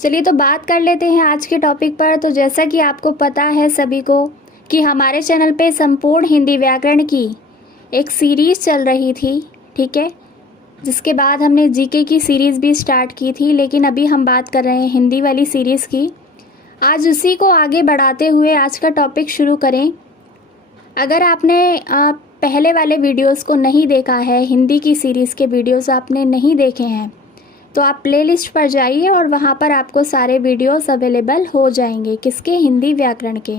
चलिए तो बात कर लेते हैं आज के टॉपिक पर। तो जैसा कि आपको पता है सभी को कि हमारे चैनल पे संपूर्ण हिंदी व्याकरण की एक सीरीज़ चल रही थी, ठीक है, जिसके बाद हमने जीके की सीरीज़ भी स्टार्ट की थी, लेकिन अभी हम बात कर रहे हैं हिंदी वाली सीरीज़ की। आज उसी को आगे बढ़ाते हुए आज का टॉपिक शुरू करें। अगर आपने पहले वाले वीडियोस को नहीं देखा है, हिंदी की सीरीज़ के वीडियोस आपने नहीं देखे हैं, तो आप प्लेलिस्ट पर जाइए और वहाँ पर आपको सारे वीडियोस अवेलेबल हो जाएंगे। किसके? हिंदी व्याकरण के।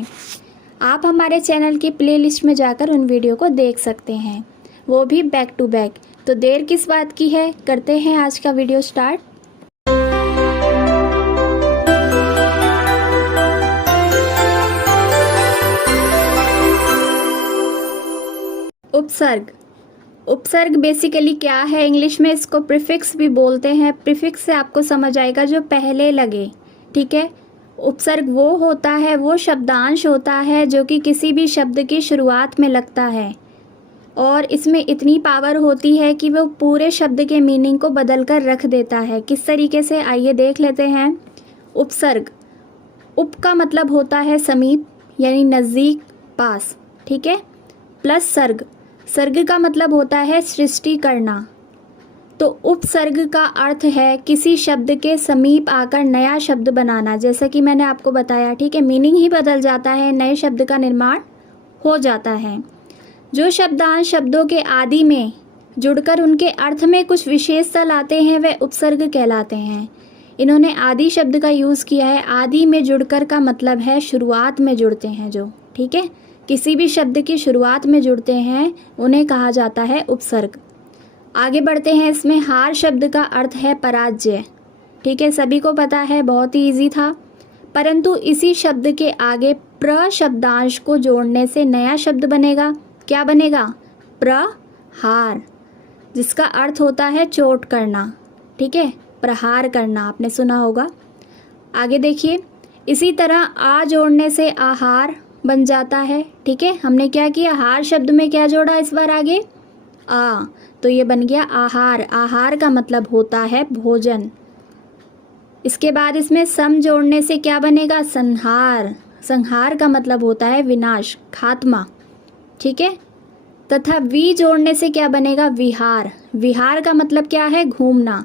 आप हमारे चैनल की प्लेलिस्ट में जाकर उन वीडियो को देख सकते हैं, वो भी बैक टू बैक। तो देर किस बात की है, करते हैं आज का वीडियो स्टार्ट। उपसर्ग। उपसर्ग बेसिकली क्या है? इंग्लिश में इसको प्रीफिक्स भी बोलते हैं। प्रीफिक्स से आपको समझ आएगा जो पहले लगे, ठीक है। उपसर्ग वो होता है, वो शब्दांश होता है जो कि किसी भी शब्द की शुरुआत में लगता है और इसमें इतनी पावर होती है कि वो पूरे शब्द के मीनिंग को बदल कर रख देता है। किस तरीके से, आइए देख लेते हैं। उपसर्ग, उप का मतलब होता है समीप यानी नज़दीक, पास, ठीक है, प्लस सर्ग। सर्ग का मतलब होता है सृष्टि करना। तो उपसर्ग का अर्थ है किसी शब्द के समीप आकर नया शब्द बनाना। जैसा कि मैंने आपको बताया, ठीक है, मीनिंग ही बदल जाता है, नए शब्द का निर्माण हो जाता है। जो शब्दांश शब्दों के आदि में जुड़कर उनके अर्थ में कुछ विशेषता लाते हैं वे उपसर्ग कहलाते हैं। इन्होंने आदि शब्द का यूज़ किया है। आदि में जुड़कर का मतलब है शुरुआत में जुड़ते हैं जो, ठीक है, किसी भी शब्द की शुरुआत में जुड़ते हैं उन्हें कहा जाता है उपसर्ग। आगे बढ़ते हैं। इसमें हार शब्द का अर्थ है पराजय, ठीक है, सभी को पता है, बहुत ही इजी था। परंतु इसी शब्द के आगे प्र शब्दांश को जोड़ने से नया शब्द बनेगा। क्या बनेगा? प्रहार, जिसका अर्थ होता है चोट करना, ठीक है, प्रहार करना, आपने सुना होगा। आगे देखिए, इसी तरह आ जोड़ने से आहार बन जाता है, ठीक है। हमने क्या किया? हार शब्द में क्या जोड़ा इस बार आगे? आ, तो ये बन गया आहार। आहार का मतलब होता है भोजन। इसके बाद इसमें सम जोड़ने से क्या बनेगा? संहार। संहार का मतलब होता है विनाश, खात्मा, ठीक है। तथा वी जोड़ने से क्या बनेगा? विहार। विहार का मतलब क्या है? घूमना।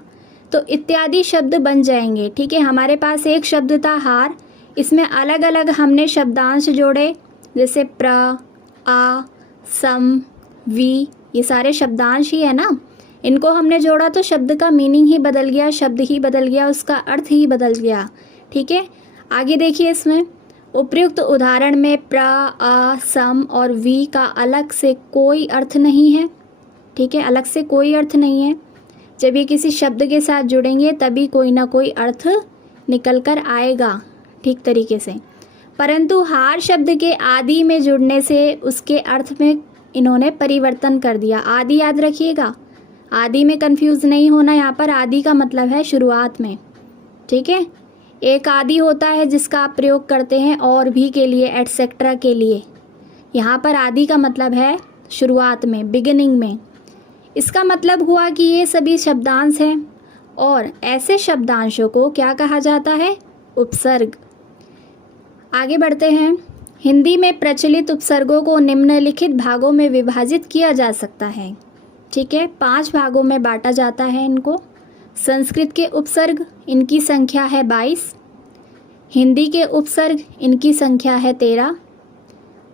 तो इत्यादि शब्द बन जाएंगे, ठीक है। हमारे पास एक शब्द था हार, इसमें अलग अलग हमने शब्दांश जोड़े, जैसे प्र, आ, सम, वी, ये सारे शब्दांश ही है ना। इनको हमने जोड़ा तो शब्द का मीनिंग ही बदल गया, शब्द ही बदल गया, उसका अर्थ ही बदल गया, ठीक है। आगे देखिए, इसमें उपर्युक्त उदाहरण में प्र, आ, सम और वी का अलग से कोई अर्थ नहीं है, ठीक है, अलग से कोई अर्थ नहीं है। जब ये किसी शब्द के साथ जुड़ेंगे तभी कोई ना कोई अर्थ निकल कर आएगा, ठीक तरीके से। परंतु हार शब्द के आदि में जुड़ने से उसके अर्थ में इन्होंने परिवर्तन कर दिया। आदि याद रखिएगा, आदि में कंफ्यूज नहीं होना। यहाँ पर आदि का मतलब है शुरुआत में, ठीक है। एक आदि होता है जिसका आप प्रयोग करते हैं और भी के लिए, एटसेट्रा के लिए। यहाँ पर आदि का मतलब है शुरुआत में, बिगिनिंग में। इसका मतलब हुआ कि ये सभी शब्दांश हैं और ऐसे शब्दांशों को क्या कहा जाता है? उपसर्ग। आगे बढ़ते हैं। हिंदी में प्रचलित उपसर्गों को निम्नलिखित भागों में विभाजित किया जा सकता है, ठीक है, 5 भागों में बांटा जाता है इनको। संस्कृत के उपसर्ग, इनकी संख्या है 22। हिंदी के उपसर्ग, इनकी संख्या है 13।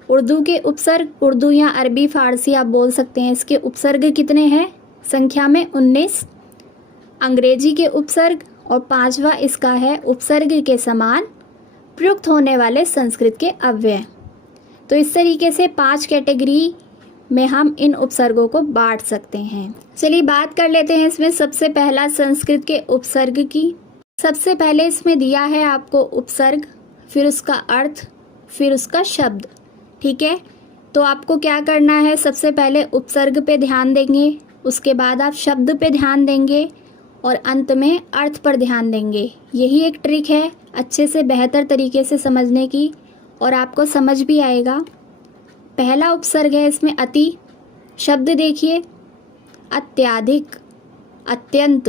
उर्दू के उपसर्ग, उर्दू या अरबी फारसी आप बोल सकते हैं, इसके उपसर्ग कितने हैं? संख्या में 19। अंग्रेजी के उपसर्ग और 5वां इसका है उपसर्ग के समान प्रयुक्त होने वाले संस्कृत के अव्यय। तो इस तरीके से 5 कैटेगरी में हम इन उपसर्गों को बांट सकते हैं। चलिए बात कर लेते हैं इसमें सबसे पहला संस्कृत के उपसर्ग की। सबसे पहले इसमें दिया है आपको उपसर्ग, फिर उसका अर्थ, फिर उसका शब्द, ठीक है। तो आपको क्या करना है? सबसे पहले उपसर्ग पे ध्यान देंगे, उसके बाद आप शब्द पे ध्यान देंगे और अंत में अर्थ पर ध्यान देंगे। यही एक ट्रिक है अच्छे से बेहतर तरीके से समझने की और आपको समझ भी आएगा। पहला उपसर्ग है इसमें अति। शब्द देखिए, अत्याधिक, अत्यंत,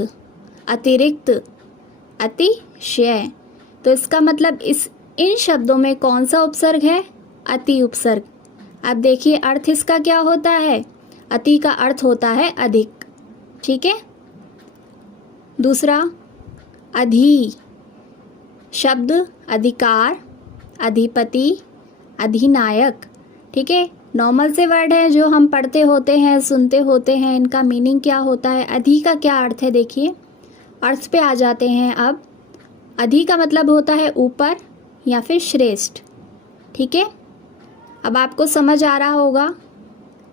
अतिरिक्त, अतिशय। तो इसका मतलब इन शब्दों में कौन सा उपसर्ग है? अति उपसर्ग। अब देखिए अर्थ इसका क्या होता है? अति का अर्थ होता है अधिक। ठीक है। दूसरा अधि शब्द अधिकार, अधिपति, अधिनायक। ठीक है, नॉर्मल से वर्ड है जो हम पढ़ते होते हैं, सुनते होते हैं। इनका मीनिंग क्या होता है? अधि का क्या अर्थ है? देखिए अर्थ पे आ जाते हैं। अब अधि का मतलब होता है ऊपर या फिर श्रेष्ठ। ठीक है, अब आपको समझ आ रहा होगा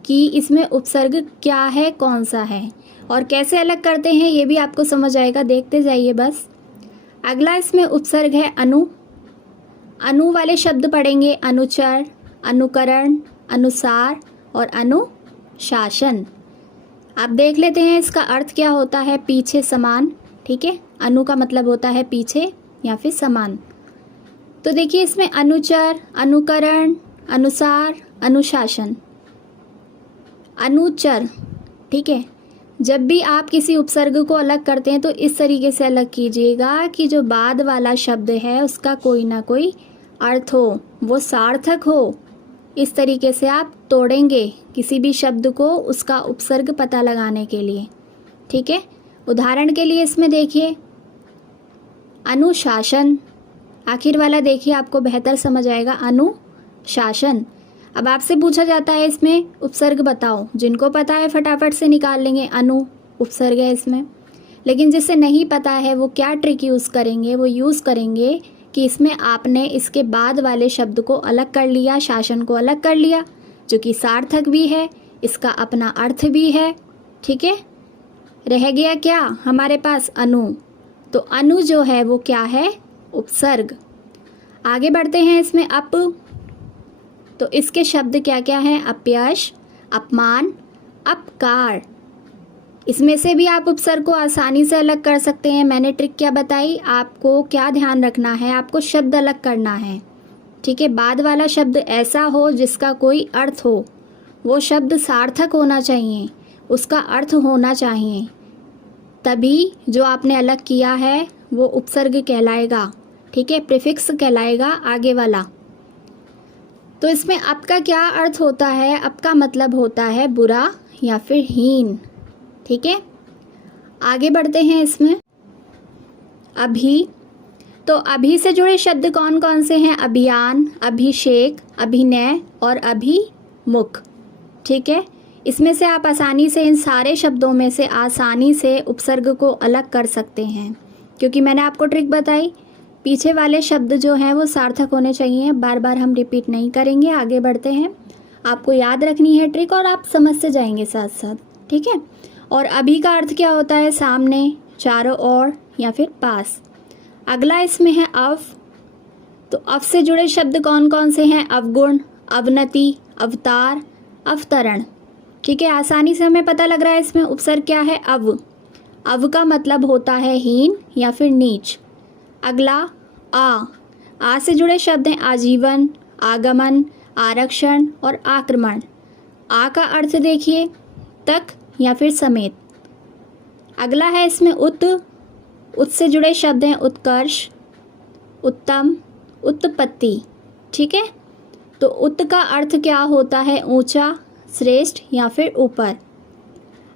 कि इसमें उपसर्ग क्या है, कौन सा है और कैसे अलग करते हैं, ये भी आपको समझ आएगा। देखते जाइए बस। अगला इसमें उपसर्ग है अनु। अनु वाले शब्द पढ़ेंगे अनुचर, अनुकरण, अनुसार और अनुशासन। आप देख लेते हैं इसका अर्थ क्या होता है? पीछे समान। ठीक है, अनु का मतलब होता है पीछे या फिर समान। तो देखिए इसमें अनुचर, अनुकरण, अनुसार, अनुशासन। अनुचर। ठीक है, जब भी आप किसी उपसर्ग को अलग करते हैं तो इस तरीके से अलग कीजिएगा कि जो बाद वाला शब्द है उसका कोई ना कोई अर्थ हो, वो सार्थक हो। इस तरीके से आप तोड़ेंगे किसी भी शब्द को उसका उपसर्ग पता लगाने के लिए। ठीक है, उदाहरण के लिए इसमें देखिए अनुशासन। आखिर वाला देखिए, आपको बेहतर समझ आएगा। अनुशासन। अब आपसे पूछा जाता है इसमें उपसर्ग बताओ। जिनको पता है फटाफट से निकाल लेंगे, अनु उपसर्ग है इसमें। लेकिन जिसे नहीं पता है वो क्या ट्रिक यूज़ करेंगे? वो यूज़ करेंगे कि इसमें आपने इसके बाद वाले शब्द को अलग कर लिया, शासन को अलग कर लिया, जो कि सार्थक भी है, इसका अपना अर्थ भी है। ठीक है, रह गया क्या हमारे पास? अनु। तो अनु जो है वो क्या है? उपसर्ग। आगे बढ़ते हैं इसमें अप। तो इसके शब्द क्या क्या हैं? अपयश, अपमान, अपकार। इसमें से भी आप उपसर्ग को आसानी से अलग कर सकते हैं। मैंने ट्रिक क्या बताई? आपको क्या ध्यान रखना है? आपको शब्द अलग करना है। ठीक है, बाद वाला शब्द ऐसा हो जिसका कोई अर्थ हो, वो शब्द सार्थक होना चाहिए, उसका अर्थ होना चाहिए, तभी जो आपने अलग किया है वो उपसर्ग कहलाएगा। ठीक है, प्रीफिक्स कहलाएगा आगे वाला। तो इसमें अप का क्या अर्थ होता है? अप का मतलब होता है बुरा या फिर हीन। ठीक है, आगे बढ़ते हैं इसमें अभी। तो अभी से जुड़े शब्द कौन कौन से हैं? अभियान, अभिषेक, अभिनय और अभिमुख। ठीक है, इसमें से आप आसानी से इन सारे शब्दों में से आसानी से उपसर्ग को अलग कर सकते हैं, क्योंकि मैंने आपको ट्रिक बताई। पीछे वाले शब्द जो हैं वो सार्थक होने चाहिए। बार बार हम रिपीट नहीं करेंगे। आगे बढ़ते हैं। आपको याद रखनी है ट्रिक और आप समझ से जाएंगे साथ साथ। ठीक है, और अभी का अर्थ क्या होता है? सामने, चारों ओर या फिर पास। अगला इसमें है अव। तो अव से जुड़े शब्द कौन कौन से हैं? अवगुण, अवनति, अवतार, अवतरण। ठीक है, आसानी से हमें पता लग रहा है इसमें उपसर्ग क्या है? अव। अव का मतलब होता है हीन या फिर नीच। अगला आ से जुड़े शब्द हैं आजीवन, आगमन, आरक्षण और आक्रमण। आ का अर्थ देखिए तक या फिर समेत। अगला है इसमें उत से जुड़े शब्द हैं उत्कर्ष, उत्तम, उत्पत्ति। ठीक है, तो उत का अर्थ क्या होता है? ऊंचा, श्रेष्ठ या फिर ऊपर।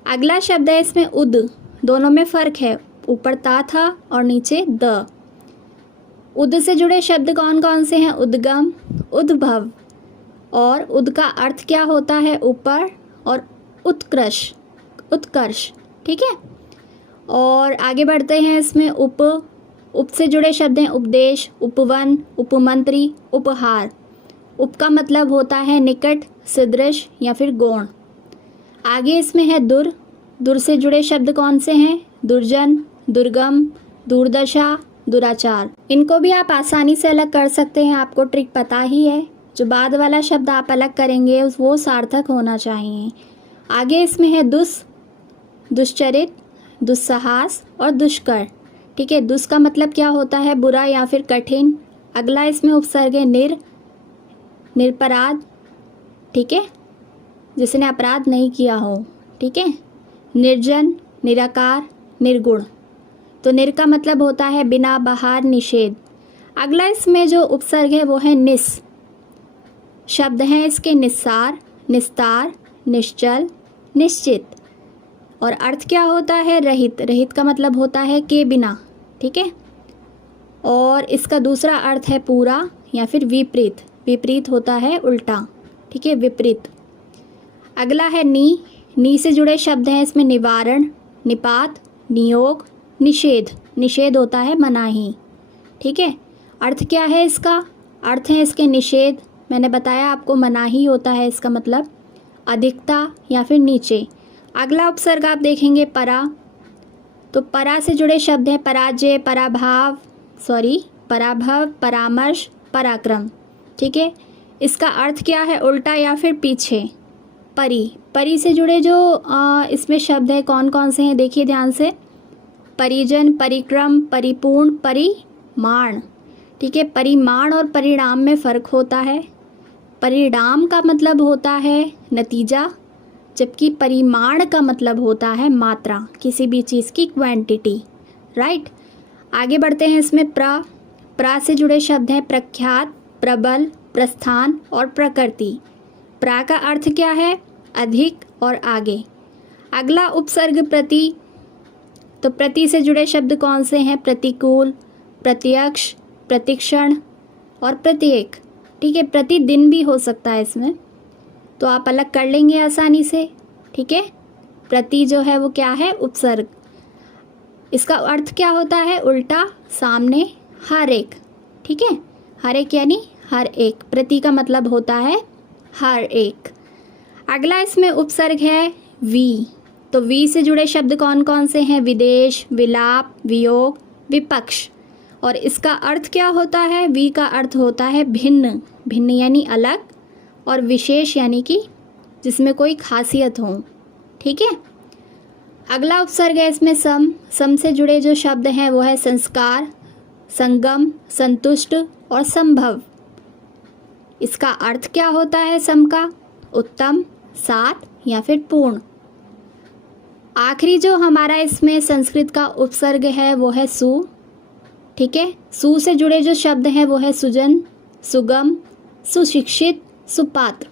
अगला शब्द है इसमें उद। दोनों में फ़र्क है, ऊपर ता था और नीचे द। उद से जुड़े शब्द कौन कौन से हैं? उद्गम, उद्भव। और उद का अर्थ क्या होता है? ऊपर और उत्कर्ष। ठीक है, और आगे बढ़ते हैं इसमें उप से जुड़े शब्द हैं उपदेश, उपवन, उपमंत्री, उपहार। उप का मतलब होता है निकट, सदृश या फिर गौण। आगे इसमें है दुर से जुड़े शब्द कौन से हैं? दुर्जन, दुर्गम, दुर्दशा, दुराचार। इनको भी आप आसानी से अलग कर सकते हैं। आपको ट्रिक पता ही है। जो बाद वाला शब्द आप अलग करेंगे वो सार्थक होना चाहिए। आगे इसमें है दुश्चरित, दुस्साहस और दुष्कर। ठीक है, दुष् का मतलब क्या होता है? बुरा या फिर कठिन। अगला इसमें उपसर्ग है निरपराध। ठीक है, जिसने अपराध नहीं किया हो। ठीक है, निर्जन, निराकार, निर्गुण। तो निर का मतलब होता है बिना, बाहर, निषेध। अगला इसमें जो उपसर्ग है वो है निस। शब्द हैं इसके निस्सार, निस्तार, निश्चल, निश्चित। और अर्थ क्या होता है? रहित। रहित का मतलब होता है के बिना, ठीक है। और इसका दूसरा अर्थ है पूरा या फिर विपरीत। विपरीत होता है उल्टा, ठीक है, विपरीत। अगला है नी। नी से जुड़े शब्द हैं इसमें निवारण, निपात, नियोग, निषेध। निषेध होता है मनाही, ठीक है। अर्थ क्या है इसका? अर्थ है इसके निषेध। मैंने बताया आपको मनाही होता है इसका मतलब अधिकता या फिर नीचे। अगला उपसर्ग आप देखेंगे परा। तो परा से जुड़े शब्द हैं पराजय, पराभव, परामर्श, पराक्रम, ठीक है। इसका अर्थ क्या है? उल्टा या फिर पीछे। परी। परी से जुड़े जो इसमें शब्द है कौन कौन से हैं देखिए ध्यान से। परिजन, परिक्रम, परिपूर्ण, परिमाण, ठीक है। परिमाण और परिणाम में फ़र्क होता है। परिणाम का मतलब होता है नतीजा, जबकि परिमाण का मतलब होता है मात्रा, किसी भी चीज़ की क्वांटिटी, राइट। आगे बढ़ते हैं इसमें प्रा से जुड़े शब्द हैं प्रख्यात, प्रबल, प्रस्थान और प्रकृति। प्रा का अर्थ क्या है? अधिक और आगे। अगला उपसर्ग प्रति। तो प्रति से जुड़े शब्द कौन से हैं? प्रतिकूल, प्रत्यक्ष, प्रतिक्षण और प्रत्येक, ठीक है। प्रतिदिन भी हो सकता है इसमें, तो आप अलग कर लेंगे आसानी से, ठीक है। प्रति जो है वो क्या है? उपसर्ग। इसका अर्थ क्या होता है? उल्टा, सामने, हर एक, ठीक है। हर एक यानी हर एक। प्रति का मतलब होता है हर एक। अगला इसमें उपसर्ग है वी। तो वी से जुड़े शब्द कौन कौन से हैं? विदेश, विलाप, वियोग, विपक्ष। और इसका अर्थ क्या होता है? वी का अर्थ होता है भिन्न। भिन्न यानी अलग, और विशेष यानी कि जिसमें कोई खासियत हो, ठीक है। अगला उपसर्ग है इसमें सम। सम से जुड़े जो शब्द हैं वो है संस्कार, संगम, संतुष्ट और संभव। इसका अर्थ क्या होता है सम का? उत्तम, सात या फिर पूर्ण। आखिरी जो हमारा इसमें संस्कृत का उपसर्ग है वो है सु, ठीक है। सु से जुड़े जो शब्द हैं वो है सुजन, सुगम, सुशिक्षित, सुपात्र।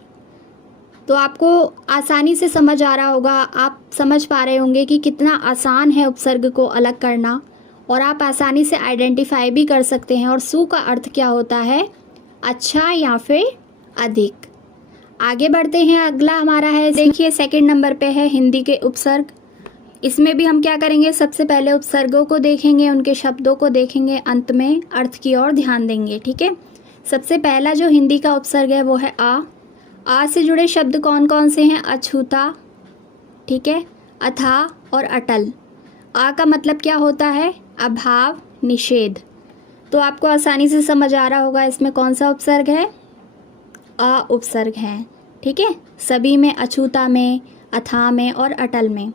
तो आपको आसानी से समझ आ रहा होगा, आप समझ पा रहे होंगे कि कितना आसान है उपसर्ग को अलग करना, और आप आसानी से आइडेंटिफाई भी कर सकते हैं। और सु का अर्थ क्या होता है? अच्छा या फिर अधिक। आगे बढ़ते हैं। अगला हमारा है, देखिए सेकंड नंबर पे है हिंदी के उपसर्ग। इसमें भी हम क्या करेंगे? सबसे पहले उपसर्गों को देखेंगे, उनके शब्दों को देखेंगे, अंत में अर्थ की ओर ध्यान देंगे, ठीक है। सबसे पहला जो हिंदी का उपसर्ग है वो है आ। आ से जुड़े शब्द कौन कौन से हैं? अछूता, ठीक है, अथाह और अटल। आ का मतलब क्या होता है? अभाव, निषेध। तो आपको आसानी से समझ आ रहा होगा इसमें कौन सा उपसर्ग है? आ उपसर्ग है, ठीक है। सभी में, अछूता में, अथाह में और अटल में।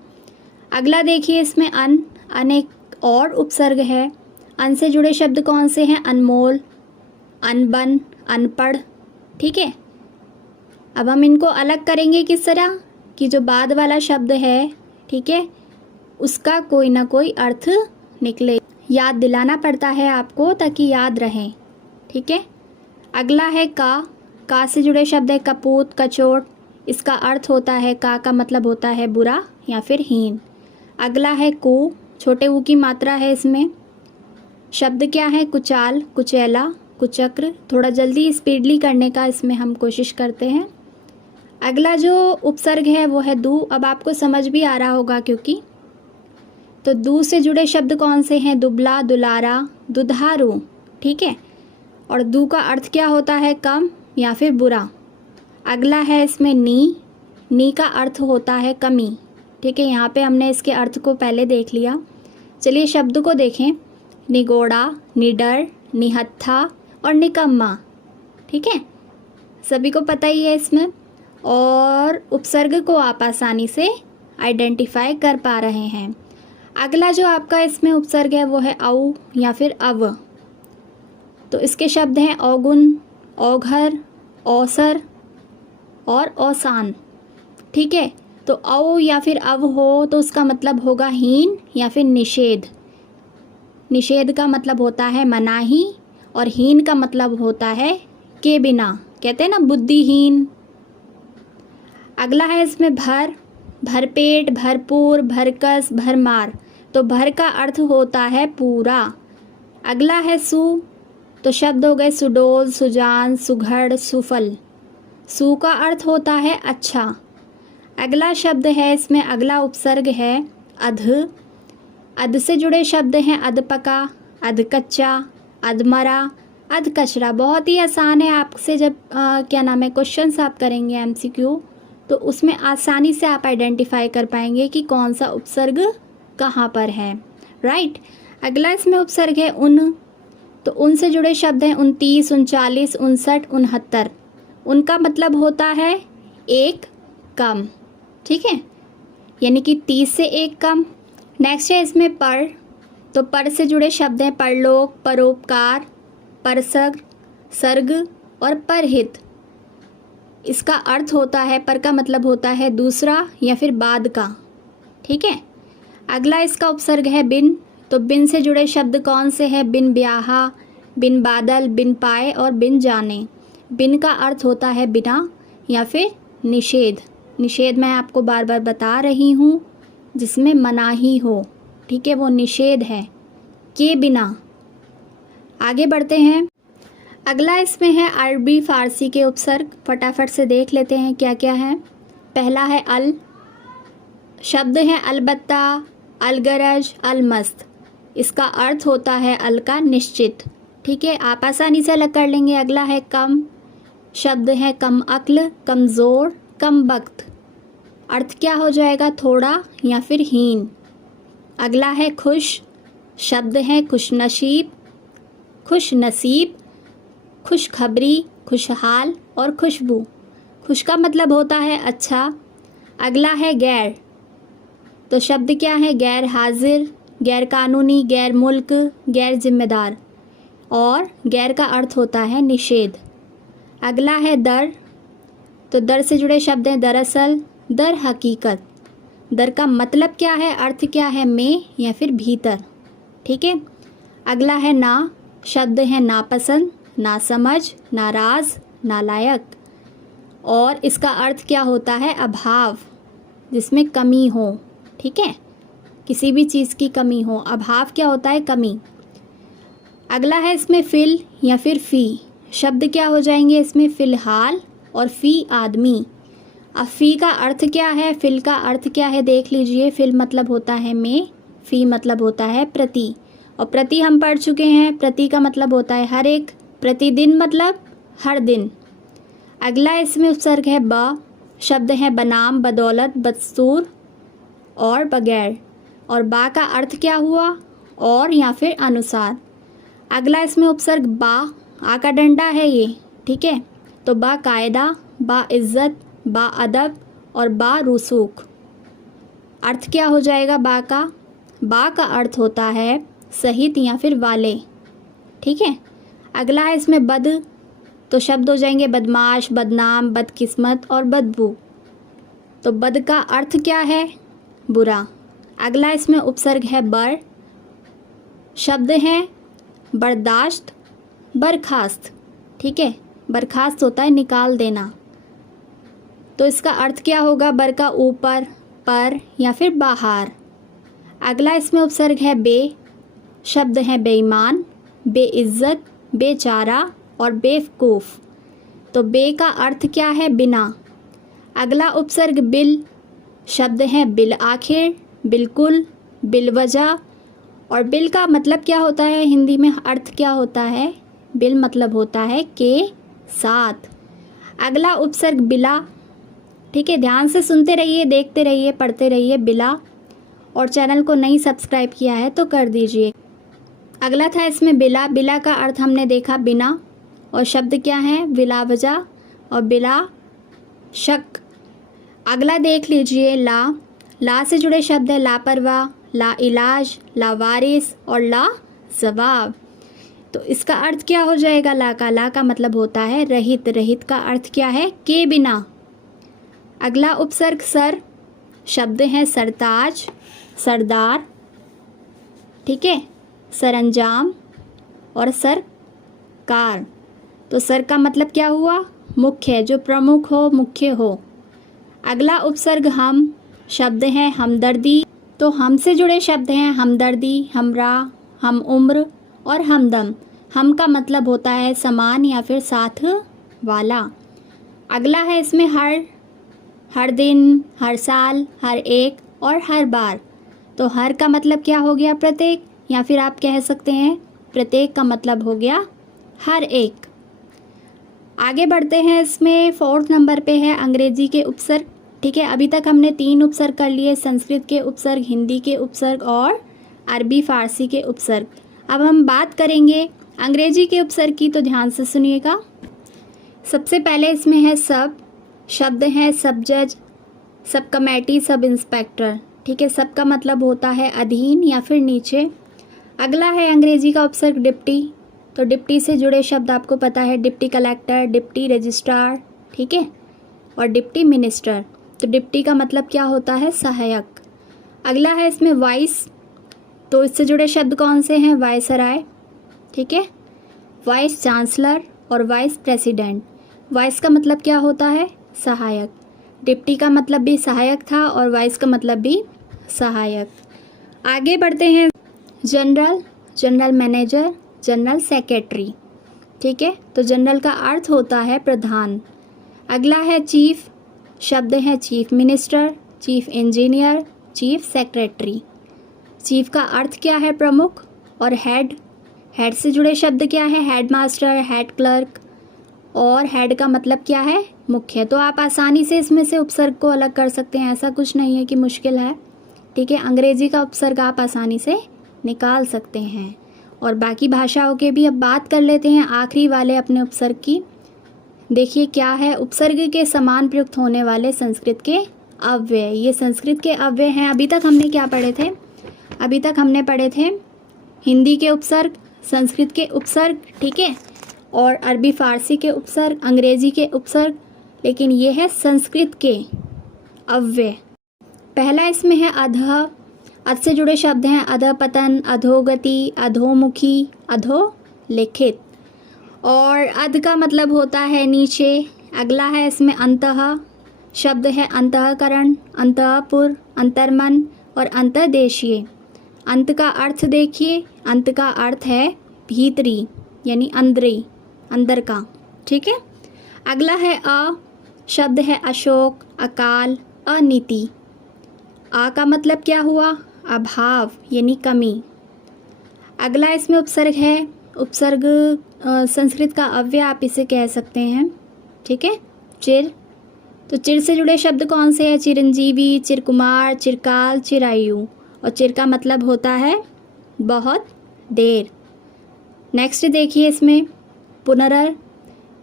अगला देखिए इसमें अन एक और उपसर्ग है। अन से जुड़े शब्द कौन से हैं? अनमोल, अनबन, अनपढ़, ठीक है। अब हम इनको अलग करेंगे किस तरह कि जो बाद वाला शब्द है, ठीक है, उसका कोई ना कोई अर्थ निकले। याद दिलाना पड़ता है आपको ताकि याद रहे, ठीक है। अगला है का से जुड़े शब्द है कपूत, कचोट। इसका अर्थ होता है, का मतलब होता है बुरा या फिर हीन। अगला है कु, छोटे ऊ की मात्रा है इसमें। शब्द क्या है? कुचाल, कुचैला, कुचक्र। थोड़ा जल्दी स्पीडली करने का इसमें हम कोशिश करते हैं। अगला जो उपसर्ग है वो है दू। अब आपको समझ भी आ रहा होगा क्योंकि, तो दू से जुड़े शब्द कौन से हैं? दुबला, दुलारा, दुधारू, ठीक है। और दू का अर्थ क्या होता है? कम या फिर बुरा। अगला है इसमें नी का अर्थ होता है कमी, ठीक है। यहाँ पे हमने इसके अर्थ को पहले देख लिया। चलिए शब्द को देखें। निगोड़ा, निडर, निहत्था और निकम्मा, ठीक है। सभी को पता ही है इसमें, और उपसर्ग को आप आसानी से आइडेंटिफाई कर पा रहे हैं। अगला जो आपका इसमें उपसर्ग है वो है औ या फिर अव। तो इसके शब्द हैं औगुन, औघर, औसर और औसान, ठीक है। तो औ या फिर अव हो तो उसका मतलब होगा हीन या फिर निषेध। निषेध का मतलब होता है मनाही, और हीन का मतलब होता है के बिना, कहते हैं ना बुद्धिहीन। अगला है इसमें भर, भरपेट, भरपूर, भरकस, भरमार। तो भर का अर्थ होता है पूरा। अगला है सु, तो शब्द हो गए सुडोल, सुजान, सुघड़, सुफल। सु का अर्थ होता है अच्छा। अगला शब्द है इसमें, अगला उपसर्ग है अध। अध से जुड़े शब्द हैं अधपका, अधकच्चा, अधमरा, अधकचरा। बहुत ही आसान है। आपसे जब क्या नाम है क्वेश्चंस आप करेंगे एमसीक्यू, तो उसमें आसानी से आप आइडेंटिफाई कर पाएंगे कि कौन सा उपसर्ग कहाँ पर है। राइट। अगला इसमें उपसर्ग है उन। तो उन से जुड़े शब्द हैं 29, 39, 59, 69। उनका मतलब होता है एक कम। ठीक है, यानी कि 30 से एक कम। नेक्स्ट है इसमें पर। तो पर से जुड़े शब्द हैं परलोक, परोपकार, परसर्ग, सर्ग और परहित। इसका अर्थ होता है, पर का मतलब होता है दूसरा या फिर बाद का। ठीक है। अगला इसका उपसर्ग है बिन। तो बिन से जुड़े शब्द कौन से हैं? बिन ब्याहा, बिन बादल, बिन पाए और बिन जाने। बिन का अर्थ होता है बिना या फिर निषेध। निषेध मैं आपको बार बार बता रही हूँ, जिसमें मनाही हो। ठीक है, वो निषेध है। के बिना। आगे बढ़ते हैं। अगला इसमें है अरबी फारसी के उपसर्ग। फटाफट से देख लेते हैं क्या क्या है। पहला है अल। शब्द है अलबत्ता, अलगरज, अलमस्त। इसका अर्थ होता है अल का निश्चित। ठीक है, आप आसानी से अलग कर लेंगे। अगला है कम। शब्द है कम अक्ल, कमज़ोर, कम वक्त। अर्थ क्या हो जाएगा? थोड़ा या फिर हीन। अगला है खुश। शब्द है खुशनसीब, खुश नसीब, खुशखबरी, खुशहाल और खुशबू। खुश का मतलब होता है अच्छा। अगला है गैर। तो शब्द क्या है? गैर हाजिर, गैर कानूनी, गैर मुल्क, गैर जिम्मेदार। और गैर का अर्थ होता है निषेध। अगला है दर। तो दर से जुड़े शब्द हैं दरअसल, दर हकीकत। दर का मतलब क्या है? अर्थ क्या है? में या फिर भीतर। ठीक है। अगला है ना। शब्द है नापसंद, नासमझ, नाराज, नालायक। और इसका अर्थ क्या होता है? अभाव, जिसमें कमी हो। ठीक है, किसी भी चीज़ की कमी हो। अभाव क्या होता है? कमी। अगला है इसमें फिल या फिर फ़ी। शब्द क्या हो जाएंगे इसमें? फ़िलहाल और फ़ी आदमी। अब फ़ी का अर्थ क्या है? फिल का अर्थ क्या है? देख लीजिए। फिल मतलब होता है में, फ़ी मतलब होता है प्रति। और प्रति हम पढ़ चुके हैं। प्रति का मतलब होता है हर एक। प्रतिदिन मतलब हर दिन। अगला इसमें उपसर्ग है ब। शब्द है बनाम, बदौलत, बदस्तूर और बगैर। और बा का अर्थ क्या हुआ? और या फिर अनुसार। अगला इसमें उपसर्ग बा। आ का डंडा है ये। ठीक है, तो बा कायदा, बा इज्जत, बा अदब और बा रुसूख। अर्थ क्या हो जाएगा बा का? बा का अर्थ होता है सहित या फिर वाले। ठीक है। अगला है इसमें बद। तो शब्द हो जाएंगे बदमाश, बदनाम, बदकिस्मत और बदबू। तो बद का अर्थ क्या है? बुरा। अगला इसमें उपसर्ग है बर। शब्द है बर्दाश्त, बर्खास्त। ठीक है, बर्खास्त होता है निकाल देना। तो इसका अर्थ क्या होगा? बर का ऊपर, पर या फिर बाहर। अगला इसमें उपसर्ग है बे। शब्द है बेईमान, बेइज्जत, बेचारा और बेवकूफ़। तो बे का अर्थ क्या है? बिना। अगला उपसर्ग बिल। शब्द है बिल आखिर, बिल्कुल, बिलवजह। और बिल का मतलब क्या होता है? हिंदी में अर्थ क्या होता है? बिल मतलब होता है के साथ। अगला उपसर्ग बिला। ठीक है, ध्यान से सुनते रहिए, देखते रहिए, पढ़ते रहिए। बिला। और चैनल को नहीं सब्सक्राइब किया है तो कर दीजिए। अगला था इसमें बिला। बिला का अर्थ हमने देखा बिना। और शब्द क्या है? बिला वजह और बिला शक। अगला देख लीजिए ला। ला से जुड़े शब्द है लापरवाह, ला इलाज, लावारिस और ला जवाब। तो इसका अर्थ क्या हो जाएगा? ला का मतलब होता है रहित। रहित का अर्थ क्या है? के बिना। अगला उपसर्ग सर। शब्द है सरताज, सरदार। ठीक है, सरंजाम और सर कार। तो सर का मतलब क्या हुआ? मुख्य, जो प्रमुख हो, मुख्य हो। अगला उपसर्ग हम शब्द है हमदर्दी। तो हम से जुड़े शब्द हैं हमदर्दी, हमरा, हम उम्र और हमदम। हम का मतलब होता है समान या फिर साथ वाला। अगला है इसमें हर दिन, हर साल, हर एक और हर बार। तो हर का मतलब क्या हो गया? प्रत्येक, या फिर आप कह सकते हैं प्रत्येक का मतलब हो गया हर एक। आगे बढ़ते हैं, इसमें 4th नंबर पे है अंग्रेजी के उपसर्ग। ठीक है, अभी तक हमने 3 उपसर्ग कर लिए, संस्कृत के उपसर्ग, हिंदी के उपसर्ग और अरबी फारसी के उपसर्ग। अब हम बात करेंगे अंग्रेजी के उपसर्ग की, तो ध्यान से सुनिएगा। सबसे पहले इसमें है सब, शब्द हैं सब जज, सब कमेटी, सब इंस्पेक्टर। ठीक है, सब का मतलब होता है अधीन या फिर नीचे। अगला है अंग्रेजी का उपसर्ग डिप्टी। तो डिप्टी से जुड़े शब्द आपको पता है, डिप्टी कलेक्टर, डिप्टी रजिस्ट्रार, ठीक है, और डिप्टी मिनिस्टर। तो डिप्टी का मतलब क्या होता है? सहायक। अगला है इसमें वाइस। तो इससे जुड़े शब्द कौन से हैं? वायसराय, ठीक है, वाइस चांसलर और वाइस प्रेसिडेंट। वाइस का मतलब क्या होता है? सहायक। डिप्टी का मतलब भी सहायक था और वाइस का मतलब भी सहायक। आगे बढ़ते हैं, general, general manager, general secretary. ठीक है, तो जनरल का अर्थ होता है प्रधान। अगला है चीफ, शब्द हैं chief minister, chief engineer, chief secretary. Chief का अर्थ क्या है? प्रमुख। और हेड, हेड से जुड़े शब्द क्या है? हेड मास्टर, हेड क्लर्क, और हेड का मतलब क्या है? मुख्य। तो आप आसानी से इसमें से उपसर्ग को अलग कर सकते हैं, ऐसा कुछ नहीं है कि मुश्किल है। ठीक है, अंग्रेजी का उपसर्ग आप आसानी से निकाल सकते हैं। और बाकी भाषाओं के भी अब बात कर लेते हैं आखिरी वाले अपने उपसर्ग की। देखिए क्या है, उपसर्ग के समान प्रयुक्त होने वाले संस्कृत के अव्यय। ये संस्कृत के अव्यय हैं। अभी तक हमने क्या पढ़े थे? अभी तक हमने पढ़े थे हिंदी के उपसर्ग, संस्कृत के उपसर्ग, ठीक है, और अरबी फारसी के उपसर्ग, अंग्रेजी के उपसर्ग। लेकिन ये है संस्कृत के अव्यय। पहला इसमें है अधः। अध से जुड़े शब्द हैं अधपतन, अधोगति, अधोमुखी, अधोलिखित। और अध का मतलब होता है नीचे। अगला है इसमें अंतः, शब्द है अंतःकरण, अंतःपुर, अंतर्मन और अंतर्देशीय। अंत का अर्थ देखिए, अंत का अर्थ है भीतरी, यानी अंदरी, अंदर का। ठीक है, अगला है अ, शब्द है अशोक, अकाल, अनीति। आ का मतलब क्या हुआ? अभाव, यानी कमी। अगला इसमें उपसर्ग है, उपसर्ग संस्कृत का अव्यय आप इसे कह सकते हैं। ठीक है, चिर। तो चिर से जुड़े शब्द कौन से हैं? चिरंजीवी, चिरकुमार, चिरकाल, चिरायु। और चिर का मतलब होता है बहुत देर। नेक्स्ट देखिए इसमें पुनरर।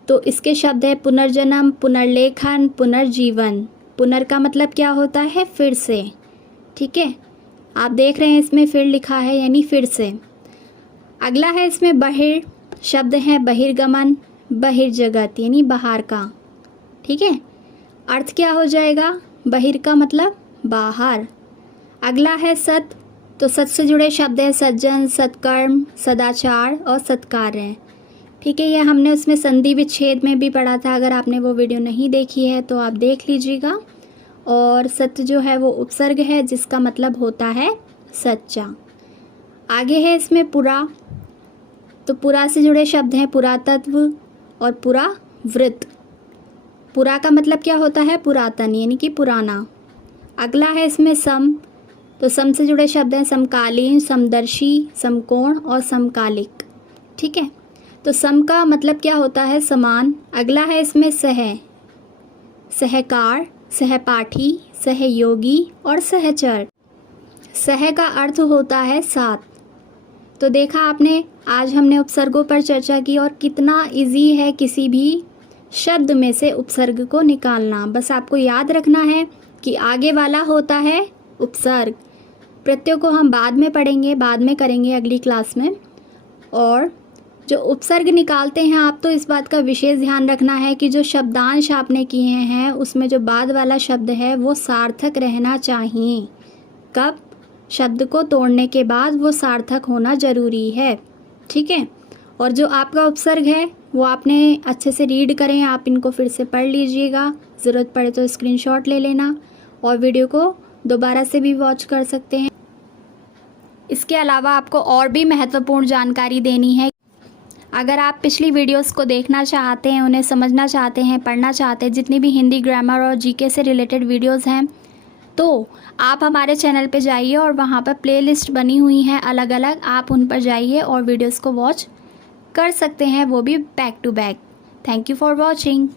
तो इसके शब्द है पुनर्जन्म, पुनर्लेखन, पुनर्जीवन। पुनर का मतलब क्या होता है? फिर से। ठीक है, आप देख रहे हैं इसमें फिर लिखा है, यानी फिर से। अगला है इसमें बहिर, शब्द है बहिर्गमन, बहिर्जगत, यानी बाहर का। ठीक है, अर्थ क्या हो जाएगा? बहिर का मतलब बाहर। अगला है सत। तो सत से जुड़े शब्द है सज्जन, सत्कर्म, सदाचार और सत्कार्य। ठीक है, ये हमने उसमें संधि विच्छेद में भी पढ़ा था। अगर आपने वो वीडियो नहीं देखी है तो आप देख लीजिएगा। और सत्य जो है वो उपसर्ग है जिसका मतलब होता है सच्चा। आगे है इसमें पुरा। तो पुरा से जुड़े शब्द हैं पुरातत्व और पुरावृत्त। पुरा का मतलब क्या होता है? पुरातन, यानी कि पुराना। अगला है इसमें सम। तो सम से जुड़े शब्द हैं समकालीन, समदर्शी, समकोण और समकालिक। ठीक है, तो सम का मतलब क्या होता है? समान। अगला है इसमें सह, सहकार, सहपाठी, सहयोगी और सहचर। सह का अर्थ होता है साथ। तो देखा आपने, आज हमने उपसर्गों पर चर्चा की और कितना इजी है किसी भी शब्द में से उपसर्ग को निकालना। बस आपको याद रखना है कि आगे वाला होता है उपसर्ग। प्रत्ययों को हम बाद में पढ़ेंगे, बाद में करेंगे अगली क्लास में। और जो उपसर्ग निकालते हैं आप, तो इस बात का विशेष ध्यान रखना है कि जो शब्दांश आपने किए हैं उसमें जो बाद वाला शब्द है वो सार्थक रहना चाहिए। कब? शब्द को तोड़ने के बाद वो सार्थक होना ज़रूरी है। ठीक है, और जो आपका उपसर्ग है वो आपने अच्छे से रीड करें, आप इनको फिर से पढ़ लीजिएगा, ज़रूरत पड़े तो स्क्रीनशॉट ले लेना और वीडियो को दोबारा से भी वॉच कर सकते हैं। इसके अलावा आपको और भी महत्वपूर्ण जानकारी देनी है। अगर आप पिछली वीडियोस को देखना चाहते हैं, उन्हें समझना चाहते हैं, पढ़ना चाहते हैं, जितनी भी हिंदी ग्रामर और जीके से रिलेटेड वीडियोस हैं, तो आप हमारे चैनल पे जाइए और वहाँ पर प्लेलिस्ट बनी हुई हैं अलग अलग, आप उन पर जाइए और वीडियोस को वॉच कर सकते हैं, वो भी back to back. Thank you for watching.